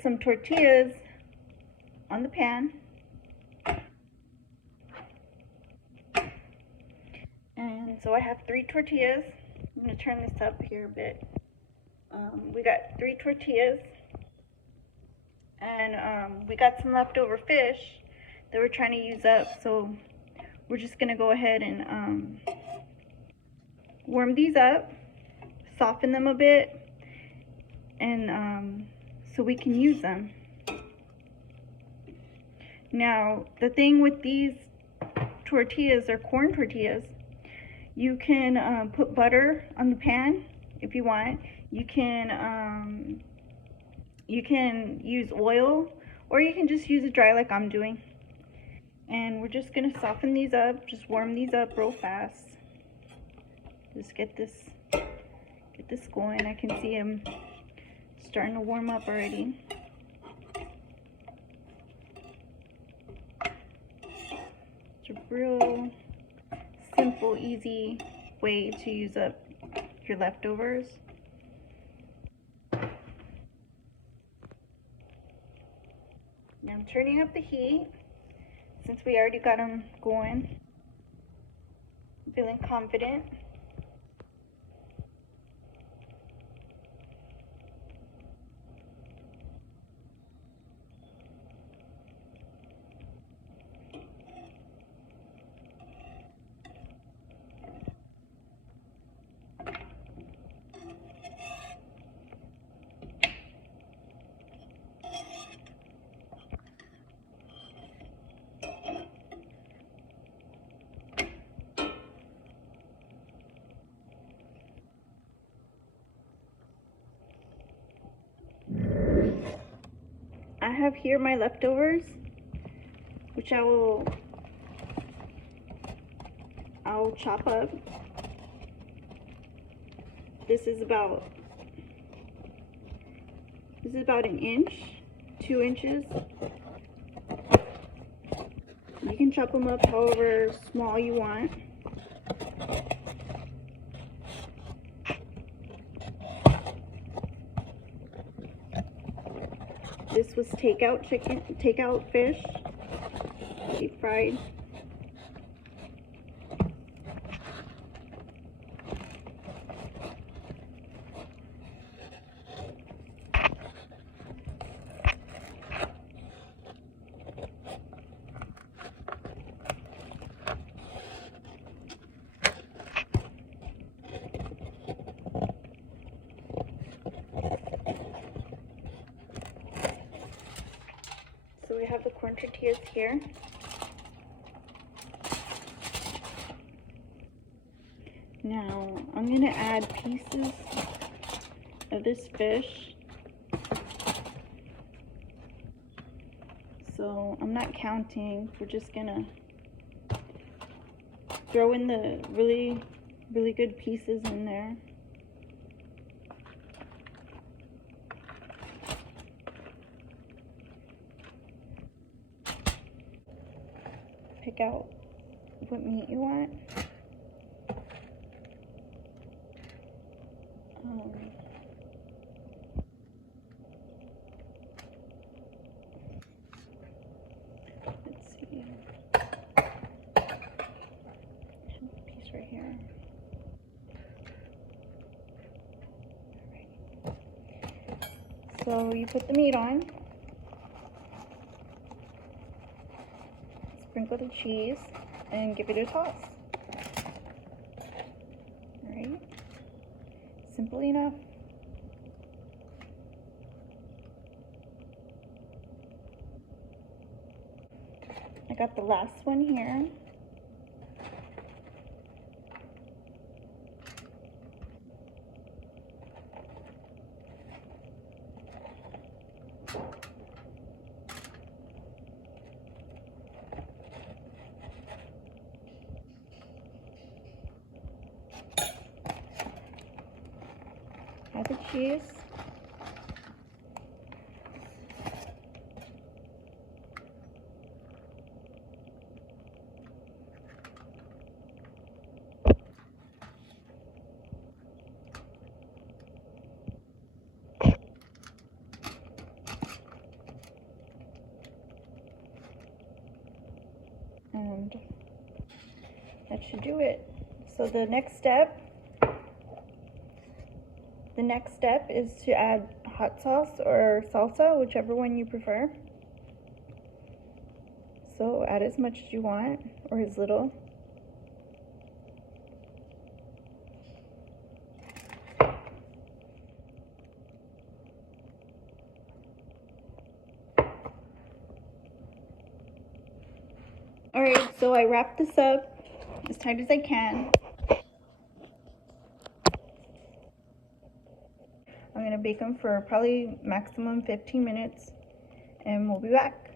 put some tortillas on the pan. And so I have 3 tortillas. I'm going to turn this up here a bit. We got 3 tortillas. And we got some leftover fish that we're trying to use up. So we're just going to go ahead and warm these up, soften them a bit, and so we can use them. Now, the thing with these tortillas, or corn tortillas, you can put butter on the pan if you want. You can use oil, or you can just use it dry like I'm doing. And we're just gonna soften these up, just warm these up real fast. Just get this going. I can see them starting to warm up already. It's a real simple, easy way to use up your leftovers. Now I'm turning up the heat since we already got them going. I'm feeling confident. I have here my leftovers, which I'll chop up. This is about an inch, 2 inches. You can chop them up however small you want. This was takeout fish, deep fried. So we have the corn tortillas here. Now I'm going to add pieces of this fish. So I'm not counting. We're just going to throw in the really good pieces in there. Pick out what meat you want. Let's see. I have a piece right here. All right. So you put the meat on. Sprinkle the cheese and give it a toss. Alright, simple enough. I got the last one here. Add the cheese. and that should do it. So the next step is to add hot sauce or salsa, whichever one you prefer. So add as much as you want, or as little. Alright, so I wrapped this up as tight as I can. I'm going to bake them for probably maximum 15 minutes, and we'll be back.